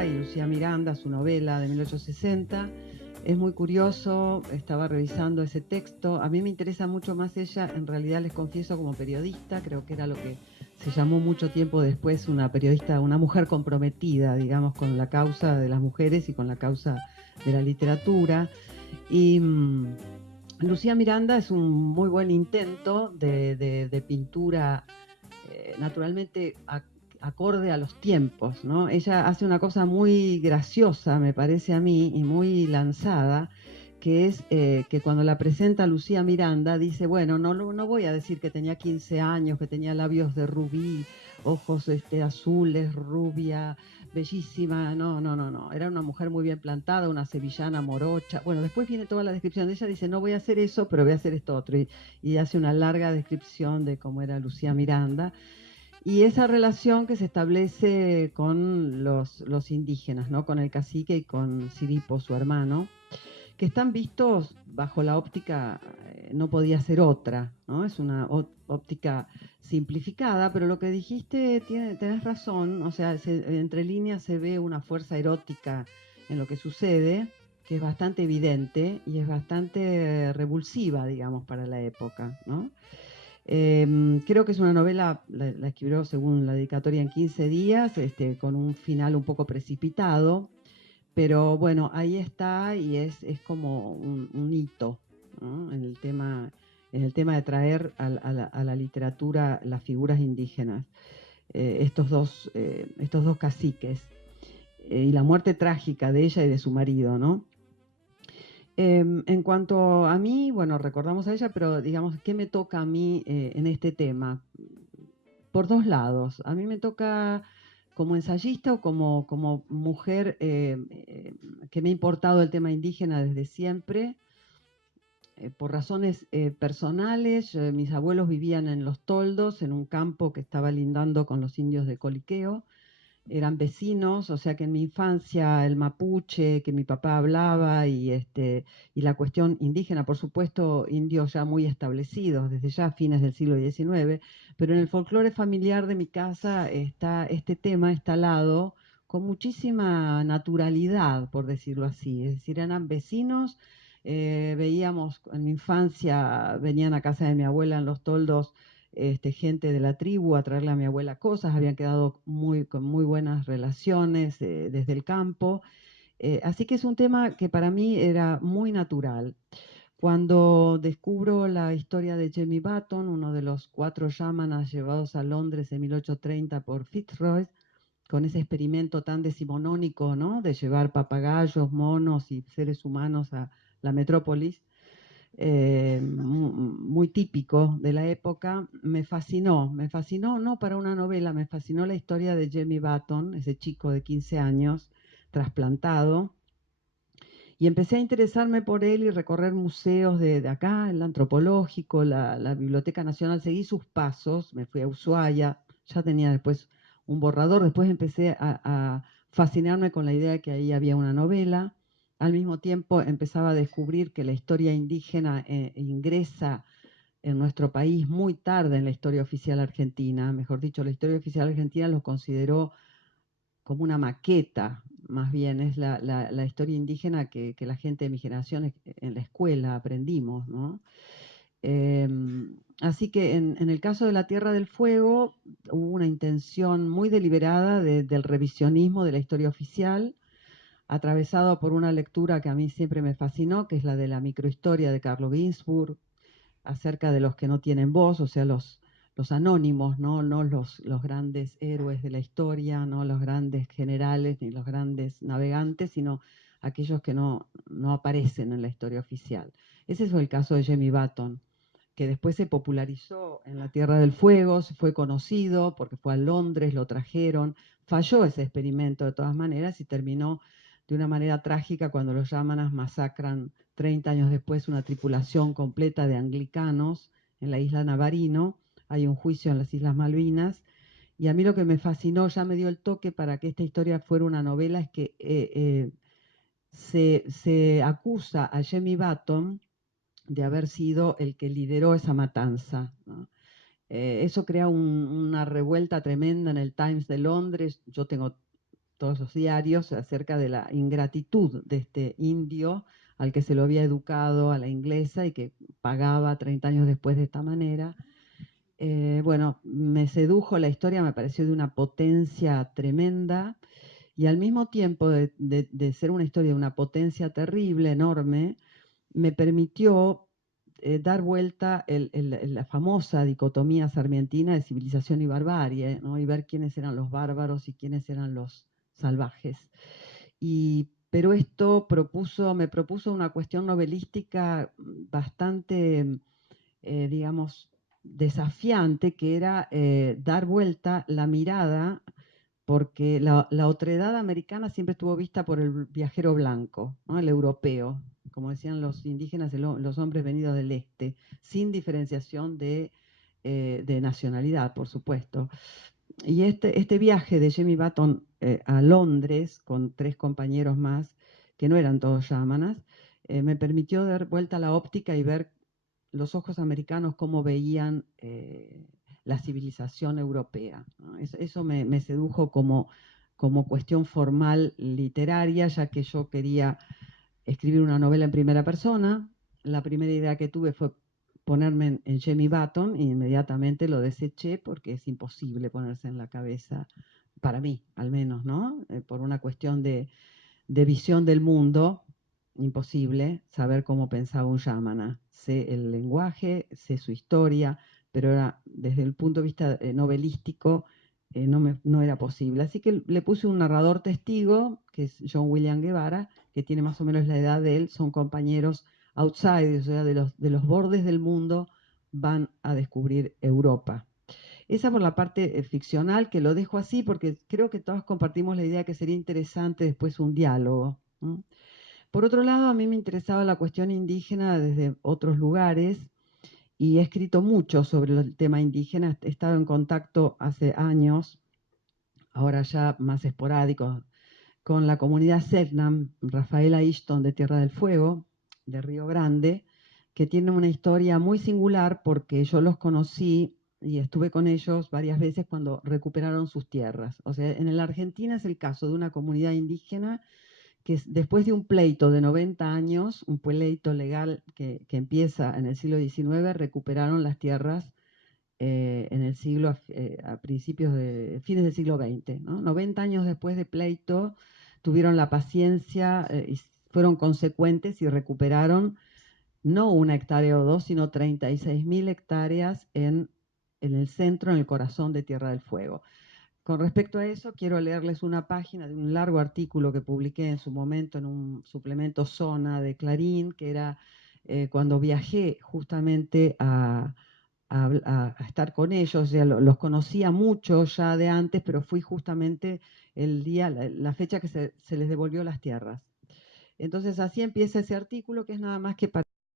Tierra y Lucía Miranda, su novela de 1860. Es muy curioso, estaba revisando ese texto. A mí me interesa mucho más ella, en realidad les confieso, como periodista, creo que era lo que se llamó mucho tiempo después una periodista, una mujer comprometida, digamos, con la causa de las mujeres y con la causa de la literatura. Y Lucía Miranda es un muy buen intento de pintura, naturalmente acorde a los tiempos, ¿no? Ella hace una cosa muy graciosa, me parece a mí, y muy lanzada, que es que cuando la presenta Lucía Miranda dice, bueno, no voy a decir que tenía 15 años, que tenía labios de rubí, ojos azules, rubia, bellísima, no, era una mujer muy bien plantada, una sevillana morocha. Bueno, después viene toda la descripción de ella, dice, no voy a hacer eso, pero voy a hacer esto otro, y hace una larga descripción de cómo era Lucía Miranda. Y esa relación que se establece con los indígenas, ¿no? Con el cacique y con Siripo, su hermano, que están vistos bajo la óptica, no podía ser otra, ¿no? Es una óptica simplificada, pero lo que dijiste, tenés razón, o sea, entre líneas se ve una fuerza erótica en lo que sucede, que es bastante evidente y es bastante revulsiva, digamos, para la época, ¿no? Creo que es una novela, la escribió según la dedicatoria en 15 días, con un final un poco precipitado, pero bueno, ahí está y es como un hito, ¿no? En el tema de traer a la literatura las figuras indígenas, estos dos caciques, y la muerte trágica de ella y de su marido, ¿no? En cuanto a mí, bueno, recordamos a ella, pero digamos, ¿qué me toca a mí en este tema? Por dos lados. A mí me toca como ensayista o como mujer que me ha importado el tema indígena desde siempre, por razones personales. Mis abuelos vivían en Los Toldos, en un campo que estaba lindando con los indios de Coliqueo, eran vecinos, o sea que en mi infancia el mapuche que mi papá hablaba y la cuestión indígena, por supuesto, indios ya muy establecidos desde ya fines del siglo XIX, pero en el folclore familiar de mi casa está este tema instalado con muchísima naturalidad, por decirlo así, es decir, eran vecinos. Veíamos en mi infancia, venían a casa de mi abuela en Los Toldos gente de la tribu a traerle a mi abuela cosas, habían quedado con muy buenas relaciones desde el campo. Así que es un tema que para mí era muy natural. Cuando descubro la historia de Jamie Button, uno de los 4 yámanas llevados a Londres en 1830 por Fitzroy, con ese experimento tan decimonónico, ¿no? De llevar papagayos, monos y seres humanos a la metrópolis, muy típico de la época, me fascinó no para una novela, me fascinó la historia de Jamie Button, ese chico de 15 años, trasplantado, y empecé a interesarme por él y recorrer museos de acá, el antropológico, la Biblioteca Nacional, seguí sus pasos, me fui a Ushuaia, ya tenía después un borrador, después empecé a fascinarme con la idea de que ahí había una novela. Al mismo tiempo empezaba a descubrir que la historia indígena ingresa en nuestro país muy tarde en la historia oficial argentina. Mejor dicho, la historia oficial argentina lo consideró como una maqueta, más bien es la historia indígena que la gente de mi generación en la escuela aprendimos, ¿no? Eh, Así que en el caso de la Tierra del Fuego hubo una intención muy deliberada del revisionismo de la historia oficial, atravesado por una lectura que a mí siempre me fascinó, que es la de la microhistoria de Carlo Ginzburg, acerca de los que no tienen voz, o sea, los anónimos, no los grandes héroes de la historia, no los grandes generales ni los grandes navegantes, sino aquellos que no aparecen en la historia oficial. Ese es el caso de Jamie Button, que después se popularizó en la Tierra del Fuego, se fue conocido porque fue a Londres, lo trajeron, falló ese experimento de todas maneras y terminó de una manera trágica cuando los yámanas masacran 30 años después una tripulación completa de anglicanos en la isla Navarino. Hay un juicio en las Islas Malvinas. Y a mí lo que me fascinó, ya me dio el toque para que esta historia fuera una novela, es que se acusa a Jamie Button de haber sido el que lideró esa matanza, ¿no? Eso crea una revuelta tremenda en el Times de Londres. Yo tengo todos los diarios acerca de la ingratitud de este indio al que se lo había educado a la inglesa y que pagaba 30 años después de esta manera. Bueno, me sedujo la historia, me pareció de una potencia tremenda y al mismo tiempo de ser una historia de una potencia terrible, enorme, me permitió dar vuelta la famosa dicotomía sarmientina de civilización y barbarie, ¿no? Y ver quiénes eran los bárbaros y quiénes eran los salvajes. Pero esto me propuso una cuestión novelística bastante, digamos, desafiante, que era dar vuelta la mirada, porque la otredad americana siempre estuvo vista por el viajero blanco, ¿no? El europeo, como decían los indígenas, los hombres venidos del este, sin diferenciación de nacionalidad, por supuesto. Y este viaje de Jamie Button a Londres, con 3 compañeros más, que no eran todos yámanas, me permitió dar vuelta a la óptica y ver los ojos americanos cómo veían la civilización europea, ¿no? Eso me sedujo como cuestión formal literaria, ya que yo quería escribir una novela en primera persona. La primera idea que tuve fue ponerme en Jamie Button e inmediatamente lo deseché porque es imposible ponerse en la cabeza, para mí al menos, ¿no? Por una cuestión de visión del mundo, imposible saber cómo pensaba un yámana. Sé el lenguaje, sé su historia, pero desde el punto de vista novelístico no era posible. Así que le puse un narrador testigo, que es John William Guevara, que tiene más o menos la edad de él, son compañeros outsiders, o sea, de los bordes del mundo van a descubrir Europa. Esa por la parte ficcional, que lo dejo así porque creo que todos compartimos la idea que sería interesante después un diálogo, ¿no? Por otro lado, a mí me interesaba la cuestión indígena desde otros lugares y he escrito mucho sobre el tema indígena. He estado en contacto hace años, ahora ya más esporádico, con la comunidad Selknam, Rafaela Ishton de Tierra del Fuego, de Río Grande, que tiene una historia muy singular porque yo los conocí y estuve con ellos varias veces cuando recuperaron sus tierras. O sea, en la Argentina es el caso de una comunidad indígena que después de un pleito de 90 años, un pleito legal que empieza en el siglo XIX, recuperaron las tierras en el siglo, a principios fines del siglo XX, ¿no? 90 años después de pleito, tuvieron la paciencia y fueron consecuentes y recuperaron no 1 hectárea o 2, sino 36.000 hectáreas en el centro, en el corazón de Tierra del Fuego. Con respecto a eso, quiero leerles una página de un largo artículo que publiqué en su momento en un suplemento Zona de Clarín, que era cuando viajé justamente a estar con ellos. Ya los conocía mucho ya de antes, pero fui justamente el día, la fecha que se les devolvió las tierras. Entonces así empieza ese artículo, que es nada más que para